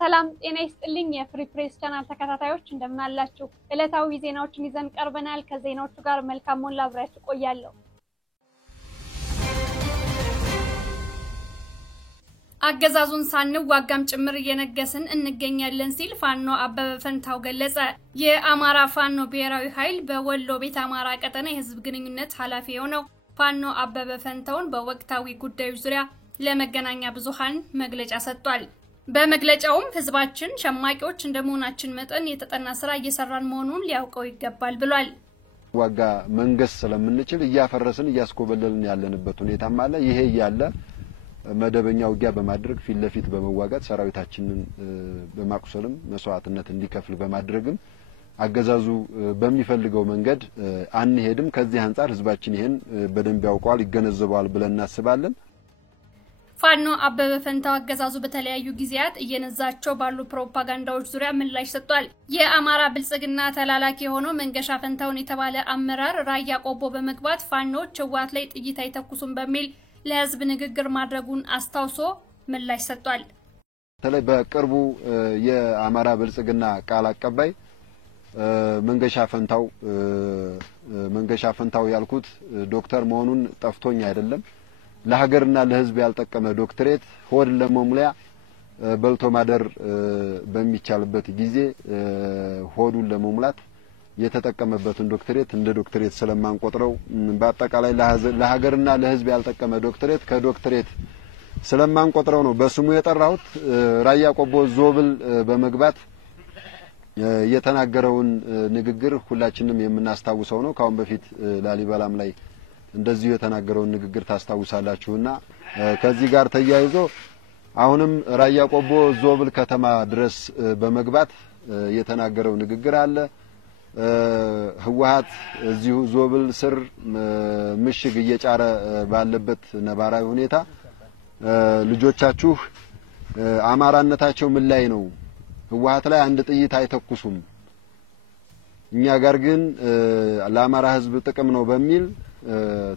ሰላም ጤና ይስጥልኝ የፍሪ ፕሬስ ቻናል ተከታታዮች እንደምን አላችሁ? ዕለታዊ ዜናዎችን ይዘን ቀርበናል። ከዜናዎቹ ጋር መልካም ሞላ አብራችሁ ቆያለሁ። አገዛዙን ሳንዋጋም ጭምር እየነገስን እንገኛለን ሲል ፋኖ አበበ ፈንታው ገለጸ። የአማራ ፋኖ ብሔራዊ ኃይል በወሎ ቤት አማራ ቀጠና የህዝብ ግንኙነት ኃላፊ የሆነው ፋኖ አበበ ፈንታውን በወቅታዊ ጉዳዮች ዙሪያ ለመገናኛ ብዙሃን መግለጫ ሰጥቷል። በመግለጫውም ህዝባችን ሸማቂዎች እንደመሆናችን መጠን የተጠና ስራ እየሰራን መሆኑን ሊያውቀው ይገባል ብሏል። ዋጋ መንገስ ስለምንችል እያፈረስን እያስኮበለልን ያለንበት ሁኔታም አለ። ይሄ ያለ መደበኛ ውጊያ በማድረግ ፊት ለፊት በመዋጋት ሰራዊታችንን በማቁሰልም መስዋዕትነት እንዲከፍል በማድረግም አገዛዙ በሚፈልገው መንገድ አንሄድም። ከዚህ አንፃር ህዝባችን ይሄን በደንብ ያውቀዋል ይገነዘባል ብለን እናስባለን። ፋኖ አበበ ፈንታው አገዛዙ በተለያዩ ጊዜያት እየነዛቸው ባሉ ፕሮፓጋንዳዎች ዙሪያ ምላሽ ሰጥቷል። የአማራ ብልጽግና ተላላኪ ሆኖ መንገሻ ፈንታውን የተባለ አመራር ራያ ቆቦ በመግባት ፋኖች ህወሓት ላይ ጥይት አይተኩሱም በሚል ለህዝብ ንግግር ማድረጉን አስታውሶ ምላሽ ሰጥቷል። ተለይ በቅርቡ የአማራ ብልጽግና ቃል አቀባይ መንገሻ ፈንታው ያልኩት ዶክተር መሆኑን ጠፍቶኝ አይደለም። ለሀገርና ለህዝብ ያልጠቀመ ዶክተሬት ሆድ ለመሙሊያ በልቶ ማደር በሚቻልበት ጊዜ ሆዱን ለመሙላት የተጠቀመበትን ዶክተሬት እንደ ዶክተሬት ስለማንቆጥረው በአጠቃላይ ለሀገርና ለህዝብ ያልጠቀመ ዶክተሬት ከዶክተሬት ስለማንቆጥረው ነው በስሙ የጠራሁት። ራያ ቆቦ ዞብል በመግባት የተናገረውን ንግግር ሁላችንም የምናስታውሰው ነው። ካሁን በፊት ላሊበላም ላይ እንደዚህ የተናገረውን ንግግር ታስታውሳላችሁና ከዚህ ጋር ተያይዞ አሁንም ራያ ቆቦ ዞብል ከተማ ድረስ በመግባት የተናገረው ንግግር አለ። ህወሓት እዚሁ ዞብል ስር ምሽግ እየጫረ ባለበት ነባራዊ ሁኔታ ልጆቻችሁ አማራነታቸው ምን ላይ ነው? ህወሓት ላይ አንድ ጥይት አይተኩሱም፣ እኛ ጋር ግን ለአማራ ህዝብ ጥቅም ነው በሚል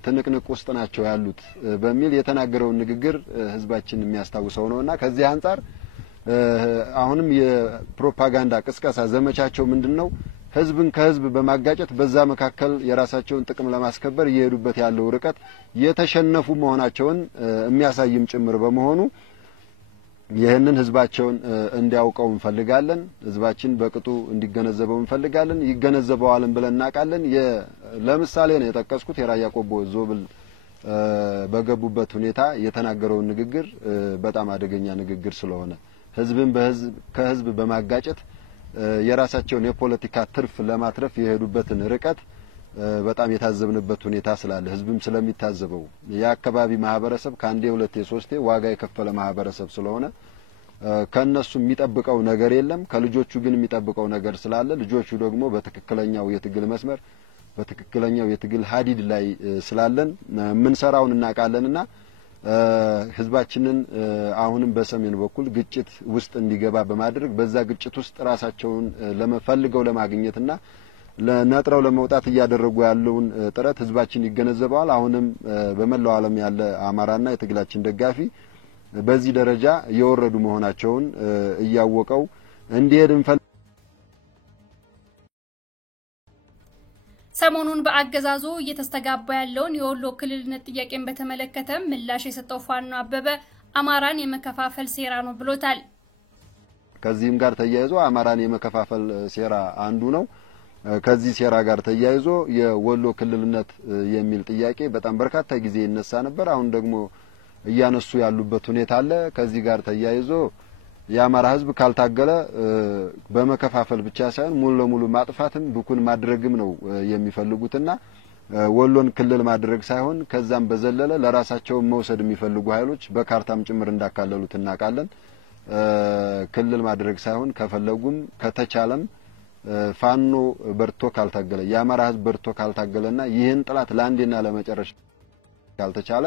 ትንቅንቅ ውስጥ ናቸው ያሉት በሚል የተናገረው ንግግር ህዝባችን የሚያስታውሰው ነውና ከዚህ አንፃር አሁንም የፕሮፓጋንዳ ቅስቀሳ ዘመቻቸው ምንድነው? ህዝብን ከህዝብ በማጋጨት በዛ መካከል የራሳቸውን ጥቅም ለማስከበር እየሄዱበት ያለው ርቀት የተሸነፉ መሆናቸውን የሚያሳይም ጭምር በመሆኑ ይሄንን ህዝባቸውን እንዲያውቀው እንፈልጋለን። ህዝባችን በቅጡ እንዲገነዘበው እንፈልጋለን። ይገነዘበዋልን ብለን እናቃለን። ለምሳሌ ነው የጠቀስኩት የራያ ቆቦ ዞብል በገቡበት ሁኔታ የተናገረው ንግግር በጣም አደገኛ ንግግር ስለሆነ ህዝብን ከህዝብ በማጋጨት የራሳቸውን የፖለቲካ ትርፍ ለማትረፍ የሄዱበትን ርቀት በጣም የታዘብንበት ሁኔታ ስላለ ህዝብም ስለሚታዘበው የአካባቢ ማህበረሰብ ካንዴ ሁለቴ ሶስቴ ዋጋ የከፈለ ማህበረሰብ ስለሆነ ከነሱ የሚጠብቀው ነገር የለም። ከልጆቹ ግን የሚጠብቀው ነገር ስላለ ልጆቹ ደግሞ በትክክለኛው የትግል መስመር በትክክለኛው የትግል ሀዲድ ላይ ስላለን ምን ሰራውን እናቃለንና ህዝባችንን አሁንም በሰሜን በኩል ግጭት ውስጥ እንዲገባ በማድረግ በዛ ግጭት ውስጥ ራሳቸውን ለመፈልገው ለማግኘትና ለነጥረው ለመውጣት ያደረጉ ያለውን ጥረት ህዝባችን ይገነዘባል። አሁንም በመላው ዓለም ያለ አማራና የትግላችን ደጋፊ በዚህ ደረጃ የወረዱ መሆናቸውን እያወቀው እንዲሄድ ሰሞኑን በአገዛዙ እየተስተጋባ ያለውን የወሎ ክልልነት ጥያቄን በተመለከተ ምላሽ የሰጠው ፋኖ አበበ አማራን የመከፋፈል ሴራ ነው ብሎታል። ከዚህም ጋር ተያይዞ አማራን የመከፋፈል ሴራ አንዱ ነው። ከዚህ ሴራ ጋር ተያይዞ የወሎ ክልልነት የሚል ጥያቄ በጣም በርካታ ጊዜ ይነሳ ነበር። አሁን ደግሞ እያነሱ ያሉበት ሁኔታ አለ። ከዚህ ጋር ተያይዞ የአማራ ህዝብ ካልታገለ በመከፋፈል ብቻ ሳይሆን ሙሉ ለሙሉ ማጥፋትም ብኩን ማድረግም ነው የሚፈልጉትና ወሎን ክልል ማድረግ ሳይሆን ከዛም በዘለለ ለራሳቸው መውሰድ የሚፈልጉ ኃይሎች በካርታም ጭምር እንዳካለሉት እናቃለን። ክልል ማድረግ ሳይሆን ከፈለጉም ከተቻለም ፋኖ በርቶ ካልታገለ የአማራ ህዝብ በርቶ ካልታገለና ይህን ጥላት ለአንዴና ለመጨረሻ ካልተቻለ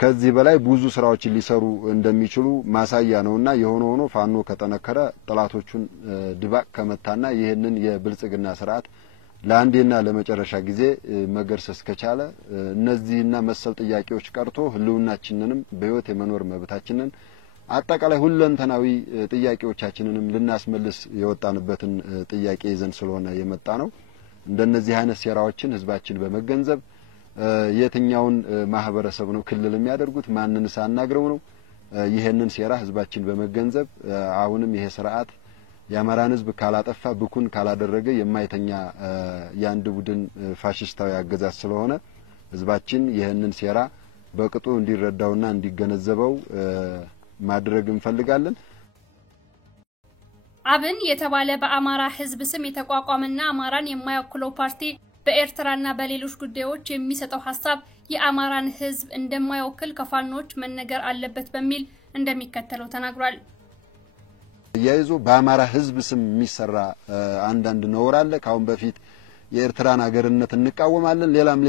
ከዚህ በላይ ብዙ ስራዎችን ሊሰሩ እንደሚችሉ ማሳያ ነውና የሆነ ሆኖ ፋኖ ከተነከረ ጥላቶቹን ድባቅ ከመታና ይሄንን የብልጽግና ስርዓት ለአንዴና ለመጨረሻ ጊዜ መገርሰስ ከቻለ እነዚህና መሰል ጥያቄዎች ቀርቶ ህልውናችንንም በህይወት የመኖር መብታችንን አጠቃላይ ሁለንተናዊ ጥያቄዎቻችንንም ልናስመልስ የወጣንበትን ጥያቄ ይዘን ስለሆነ የመጣ ነው። እንደነዚህ አይነት ሴራዎችን ህዝባችን በመገንዘብ የትኛውን ማህበረሰብ ነው ክልል የሚያደርጉት ማንንስ አናግረው ነው ይሄንን ሴራ ህዝባችን በመገንዘብ አሁንም ይሄ ስርዓት የአማራን ህዝብ ካላጠፋ ብኩን ካላደረገ የማይተኛ ያንድ ቡድን ፋሽስታዊ አገዛዝ ስለሆነ ህዝባችን ይሄንን ሴራ በቅጡ እንዲረዳውና እንዲገነዘበው ማድረግ እንፈልጋለን። አብን የተባለ በአማራ ህዝብ ስም የተቋቋመና አማራን የማይወክለው ፓርቲ በኤርትራና በሌሎች ጉዳዮች የሚሰጠው ሐሳብ የአማራን ህዝብ እንደማይወክል ከፋኖች መነገር አለበት በሚል እንደሚከተለው ተናግሯል። ያይዞ በአማራ ህዝብ ስም የሚሰራ አንዳንድ ነውር አለ። ካሁን በፊት የኤርትራን ሀገርነት እንቃወማለን ሌላም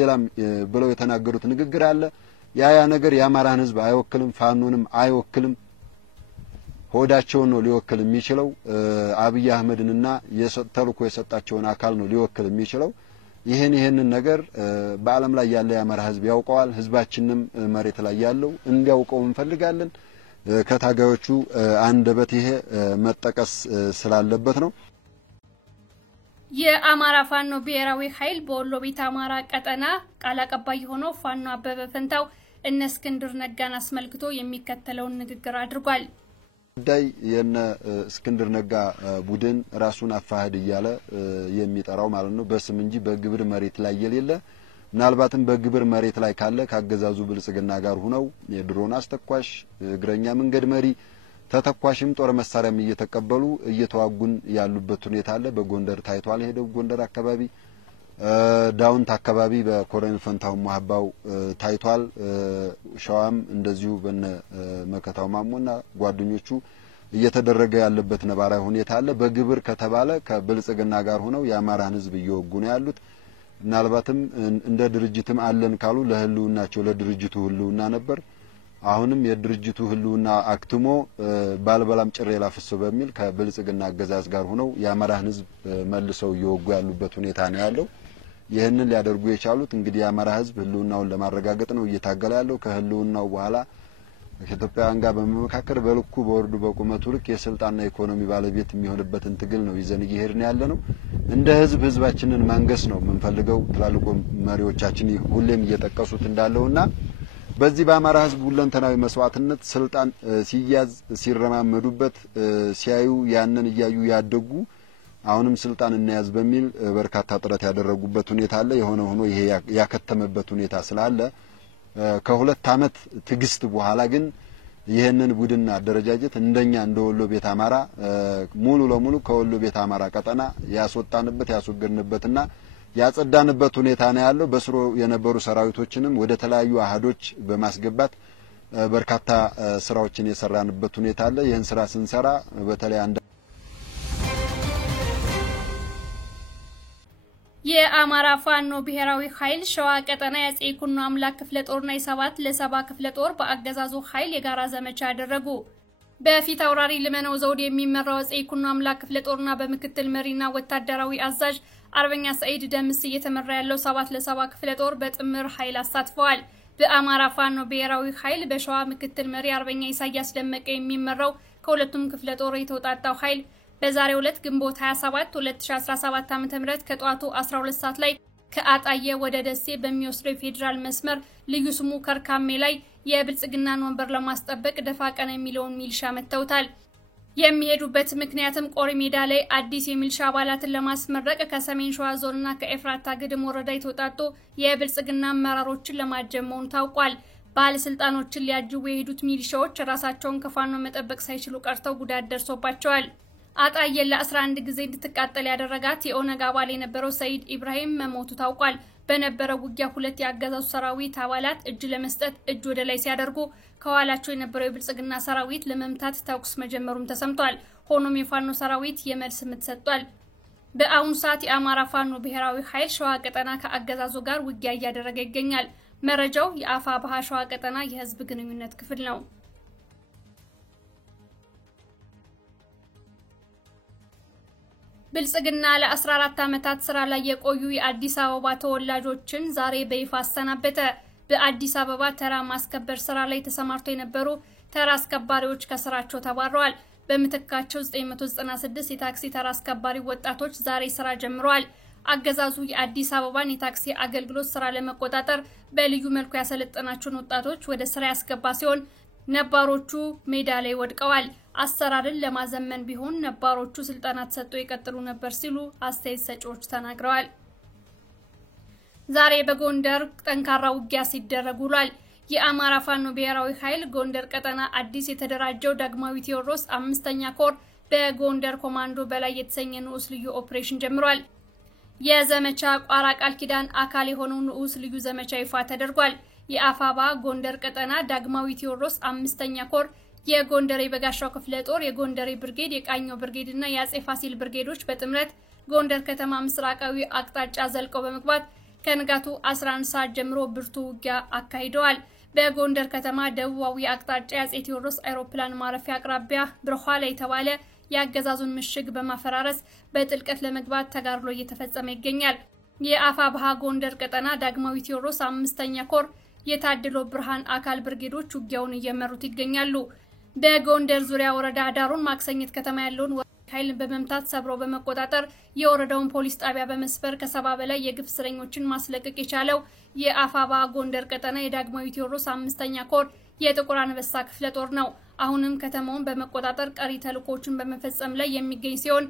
ብለው የተናገሩት ንግግር አለ። ያ ነገር የአማራን ህዝብ አይወክልም፣ ፋኖንም አይወክልም። ሆዳቸውን ነው ሊወክል የሚችለው። አብይ አህመድንና ተልዕኮ የሰጣቸውን አካል ነው ሊወክል የሚችለው። ይሄንን ነገር በአለም ላይ ያለ የአማራ ህዝብ ያውቀዋል። ህዝባችንም መሬት ላይ ያለው እንዲያውቀው እንፈልጋለን። ከታጋዮቹ አንደበት ይሄ መጠቀስ ስላለበት ነው። የአማራ ፋኖ ብሔራዊ ኃይል በወሎ ቤት አማራ ቀጠና ቃል አቀባይ ሆኖ ፋኖ አበበ ፈንታው እነ እስክንድር ነጋን አስመልክቶ የሚከተለውን ንግግር አድርጓል። ዳይ የነ እስክንድር ነጋ ቡድን ራሱን አፋህድ ይያለ የሚጠራው ማለት ነው በስም እንጂ በግብር መሬት ላይ የሌለ ምናልባትም በግብር መሬት ላይ ካለ ካገዛዙ ብልጽግና ጋር ሆነው የድሮን አስተኳሽ እግረኛ መንገድ መሪ ተተኳሽም ጦር መሳሪያም እየተቀበሉ እየተዋጉን ያሉበት ሁኔታ አለ። በጎንደር ታይቷል። ሄደው ጎንደር አካባቢ ዳውንት አካባቢ በኮሎኔል ፈንታው ማህባው ታይቷል። ሸዋም እንደዚሁ በነ መከታው ማሞና ጓደኞቹ እየተደረገ ያለበት ነባራዊ ሁኔታ አለ። በግብር ከተባለ ከብልጽግና ጋር ሆነው የአማራን ህዝብ እየወጉ ነው ያሉት። ምናልባትም እንደ ድርጅትም አለን ካሉ ለህልውናቸው ለድርጅቱ ህልውና ነበር። አሁንም የድርጅቱ ህልውና አክትሞ ባልበላም ጭሬ ላፍሶ በሚል ከብልጽግና አገዛዝ ጋር ሆነው የአማራን ህዝብ መልሰው እየወጉ ያሉበት ሁኔታ ነው ያለው። ይሄንን ሊያደርጉ የቻሉት እንግዲህ የአማራ ህዝብ ህልውናውን ለማረጋገጥ ነው እየታገለ ያለው። ከህልውናው በኋላ ከኢትዮጵያውያን ጋር በመመካከር በልኩ በወርዱ በቁመቱ ልክ የስልጣንና ኢኮኖሚ ባለቤት የሚሆንበትን ትግል ነው ይዘን እየሄድን ያለነው። እንደ ህዝባችንን ማንገስ ነው የምንፈልገው። ትላልቆ መሪዎቻችን ሁሌም እየተጠቀሱት እንዳለውና በዚህ በአማራ ህዝብ ሁለንተናዊ መስዋዕትነት ስልጣን ሲያዝ ሲረማመዱበት ሲያዩ ያንን እያዩ ያደጉ አሁንም ስልጣን እናያዝ በሚል በርካታ ጥረት ያደረጉበት ሁኔታ አለ። የሆነ ሆኖ ይሄ ያከተመበት ሁኔታ ስላለ ከሁለት አመት ትግስት በኋላ ግን ይሄንን ቡድን አደረጃጀት እንደኛ እንደወሎ ቤት አማራ ሙሉ ለሙሉ ከወሎ ቤት አማራ ቀጠና ያስወጣንበት ያስወገድንበትና ያጸዳንበት ሁኔታ ነው ያለው። በስሩ የነበሩ ሰራዊቶችንም ወደ ተለያዩ አሃዶች በማስገባት በርካታ ስራዎችን የሰራንበት ሁኔታ አለ። ይሄን ስራ ስንሰራ በተለይ የአማራ ፋኖ ብሔራዊ ኃይል ሸዋ ቀጠና ያጼ ይኩኖ አምላክ ክፍለ ጦርና የ7 ለ7 ክፍለ ጦር በአገዛዙ ኃይል የጋራ ዘመቻ ያደረጉ። በፊት አውራሪ ልመነው ዘውድ የሚመራው ያጼ ይኩኖ አምላክ ክፍለ ጦርና በምክትል መሪና ወታደራዊ አዛዥ አርበኛ ሰይድ ደምስ እየተመራ ያለው 7 ለ7 ክፍለ ጦር በጥምር ኃይል አሳትፈዋል። በአማራ ፋኖ ብሔራዊ ኃይል በሸዋ ምክትል መሪ አርበኛ ኢሳያስ ደመቀ የሚመራው ከሁለቱም ክፍለ ጦር የተውጣጣው ኃይል በዛሬው ዕለት ግንቦት 27 2017 ዓ.ም ከጧቱ 12 ሰዓት ላይ ከአጣየ ወደ ደሴ በሚወስደው ፌደራል መስመር ልዩ ስሙ ከርካሜ ላይ የብልጽግናን ወንበር ለማስጠበቅ ደፋ ቀና የሚለውን ሚልሻ መተውታል። የሚሄዱበት ምክንያትም ቆሪ ሜዳ ላይ አዲስ የሚልሻ አባላትን ለማስመረቅ ከሰሜን ሸዋ ዞንና ከኤፍራታ ግድም ወረዳ የተውጣጡ የብልጽግና አመራሮችን ለማጀብ መሆኑ ታውቋል። ባለስልጣኖችን ሊያጅቡ የሄዱት ሚልሻዎች ራሳቸውን ከፋኖ መጠበቅ ሳይችሉ ቀርተው ጉዳት ደርሶባቸዋል። አጣየ ለ11 ጊዜ እንድትቃጠል ያደረጋት የኦነግ አባል የነበረው ሰይድ ኢብራሂም መሞቱ ታውቋል። በነበረው ውጊያ 2 ያገዛዙ ሰራዊት አባላት እጅ ለመስጠት እጅ ወደ ላይ ሲያደርጉ ከኋላቸው የነበረው የብልጽግና ሰራዊት ለመምታት ተኩስ መጀመሩም ተሰምቷል። ሆኖም የፋኖ ሰራዊት የመልስ ምት ሰጥቷል። በአሁን ሰዓት የአማራ ፋኖ ብሔራዊ ኃይል ሸዋ ቀጠና ከአገዛዙ ጋር ውጊያ እያደረገ ይገኛል። መረጃው የአፋ ባህ ሸዋ ቀጠና የህዝብ ግንኙነት ክፍል ነው። ብልጽግና ለ14 ዓመታት ስራ ላይ የቆዩ የአዲስ አበባ ተወላጆችን ዛሬ በይፋ አሰናበተ። በአዲስ አበባ ተራ ማስከበር ስራ ላይ ተሰማርተው የነበሩ ተራ አስከባሪዎች ከስራቸው ተባረዋል። በመተካቸው 996 የታክሲ ተራ አስከባሪ ወጣቶች ዛሬ ስራ ጀምረዋል። አገዛዙ የአዲስ አበባን የታክሲ አገልግሎት ስራ ለመቆጣጠር በልዩ መልኩ ያሰለጠናቸውን ወጣቶች ወደ ስራ ያስገባ ሲሆን ነባሮቹ ሜዳ ላይ ወድቀዋል። አሰራርን ለማዘመን ቢሆን ነባሮቹ ስልጠና ተሰጥቶ ይቀጥሉ ነበር ሲሉ አስተያየት ሰጪዎች ተናግረዋል። ዛሬ በጎንደር ጠንካራ ውጊያ ሲደረግ ውሏል። የአማራ ፋኖ ብሔራዊ ኃይል ጎንደር ቀጠና አዲስ የተደራጀው ዳግማዊ ቴዎድሮስ 5ኛ ኮር በጎንደር ኮማንዶ በላይ የተሰኘ ንዑስ ልዩ ኦፕሬሽን ጀምሯል። የዘመቻ ቋራ ቃል ኪዳን አካል የሆነው ንዑስ ልዩ ዘመቻ ይፋ ተደርጓል። የአፋባ ጎንደር ቀጠና ዳግማዊ ቴዎድሮስ 5ኛ ኮር የጎንደር የበጋሻው ክፍለ ጦር የጎንደር ብርጌድ የቃኘው ብርጌድ እና የአጼ ፋሲል ብርጌዶች በጥምረት ጎንደር ከተማ ምስራቃዊ አቅጣጫ ዘልቀው በመግባት ከንጋቱ 11 ሰዓት ጀምሮ ብርቱ ውጊያ አካሂደዋል። በጎንደር ከተማ ደቡባዊ አቅጣጫ የአጼ ቴዎድሮስ አውሮፕላን ማረፊያ አቅራቢያ ብርኋላ የተባለ የአገዛዙን ምሽግ በማፈራረስ በጥልቀት ለመግባት ተጋድሎ እየተፈጸመ ይገኛል። የአፋብሃ ጎንደር ቀጠና ዳግማዊ ቴዎድሮስ 5ኛ ኮር የታድሎ ብርሃን አካል ብርጌዶች ውጊያውን እየመሩት ይገኛሉ። በጎንደር ዙሪያ ወረዳ ዳሩን ማክሰኝት ከተማ ያለውን ኃይልን በመምታት ሰብረው በመቆጣጠር የወረዳውን ፖሊስ ጣቢያ በመስበር ከ70 በላይ የግፍ እስረኞችን ማስለቀቅ የቻለው የአፋባ ጎንደር ቀጠና የዳግማዊ ቴዎድሮስ 5ኛ ኮር የጥቁር አንበሳ ክፍለ ጦር ነው። አሁንም ከተማውን በመቆጣጠር ቀሪ ተልእኮችን በመፈጸም ላይ የሚገኝ ሲሆን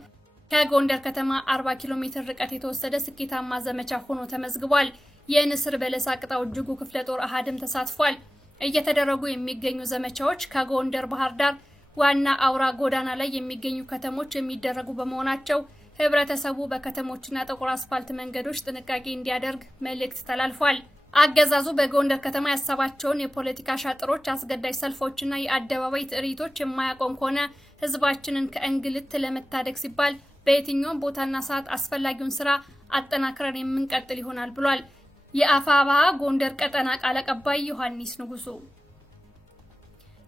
ከጎንደር ከተማ 40 ኪሎ ሜትር ርቀት የተወሰደ ስኬታማ ዘመቻ ሆኖ ተመዝግቧል። የንስር በለሳ ቅጣው እጅጉ ክፍለ ጦር አሃድም ተሳትፏል። እየተደረጉ የሚገኙ ዘመቻዎች ከጎንደር ባህር ዳር ዋና አውራ ጎዳና ላይ የሚገኙ ከተሞች የሚደረጉ በመሆናቸው ህብረተሰቡ በከተሞችና ጥቁር አስፋልት መንገዶች ጥንቃቄ እንዲያደርግ መልእክት ተላልፏል። አገዛዙ በጎንደር ከተማ ያሰባቸውን የፖለቲካ ሻጥሮች፣ አስገዳጅ ሰልፎችና የአደባባይ ትርኢቶች የማያቆም ከሆነ ህዝባችንን ከእንግልት ለመታደግ ሲባል በየትኛውም ቦታና ሰዓት አስፈላጊውን ስራ አጠናክረን የምንቀጥል ይሆናል ብሏል። የአፋባ ጎንደር ቀጠና ቃል አቀባይ ዮሐንስ ንጉሱ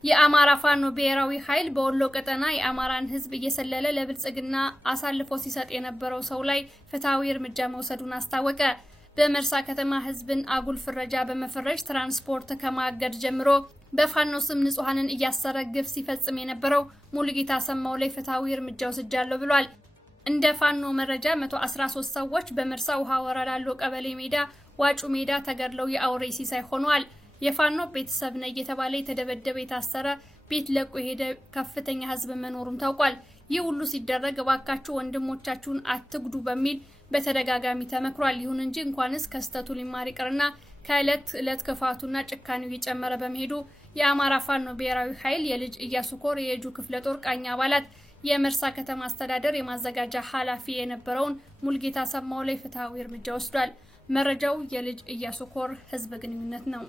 የአማራ ፋኖ ብሔራዊ ኃይል በወሎ ቀጠና የአማራን ህዝብ እየሰለለ ለብልጽግና አሳልፎ ሲሰጥ የነበረው ሰው ላይ ፍትሃዊ እርምጃ መውሰዱን አስታወቀ። በመርሳ ከተማ ህዝብን አጉል ፍረጃ በመፈረጅ ትራንስፖርት ከማገድ ጀምሮ በፋኖ ስም ንጹሃንን እያሰረ ግፍ ሲፈጽም የነበረው ሙሉጌታ ሰማው ላይ ፍትሃዊ እርምጃ ወስጃለሁ ብሏል። እንደ ፋኖ መረጃ 113 ሰዎች በመርሳ ውሃ ወረዳሎ ቀበሌ ሜዳ ዋጩ ሜዳ ተገድለው የአውሬ ሲሳይ ሆኗል። የፋኖ ቤተሰብ ነው እየተባለ የተደበደበ የታሰረ ቤት ለቆ የሄደ ከፍተኛ ህዝብ መኖሩም ታውቋል። ይህ ሁሉ ሲደረግ እባካችሁ ወንድሞቻችሁን አትግዱ በሚል በተደጋጋሚ ተመክሯል። ይሁን እንጂ እንኳንስ ከስተቱ ሊማር ይቅርና ከእለት እለት ክፋቱና ጭካኔው እየጨመረ በመሄዱ የአማራ ፋኖ ብሔራዊ ኃይል የልጅ ኢያሱ ኮር የእጁ ክፍለ ጦር ቃኝ አባላት የመርሳ ከተማ አስተዳደር የማዘጋጃ ኃላፊ የነበረውን ሙሉጌታ ሰማው ላይ ፍትሃዊ እርምጃ ወስዷል። መረጃው የልጅ ኢያሱ ኮር ህዝብ ግንኙነት ነው።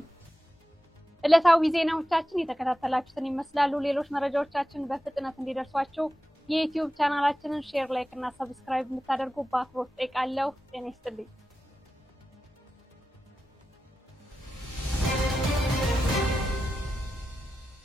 ዕለታዊ ዜናዎቻችን የተከታተላችሁትን ይመስላሉ። ሌሎች መረጃዎቻችን በፍጥነት እንዲደርሷችሁ የዩቲዩብ ቻናላችንን ሼር፣ ላይክ እና ሰብስክራይብ እንድታደርጉ በአክብሮት ጠይቃለሁ። ጤና ይስጥልኝ።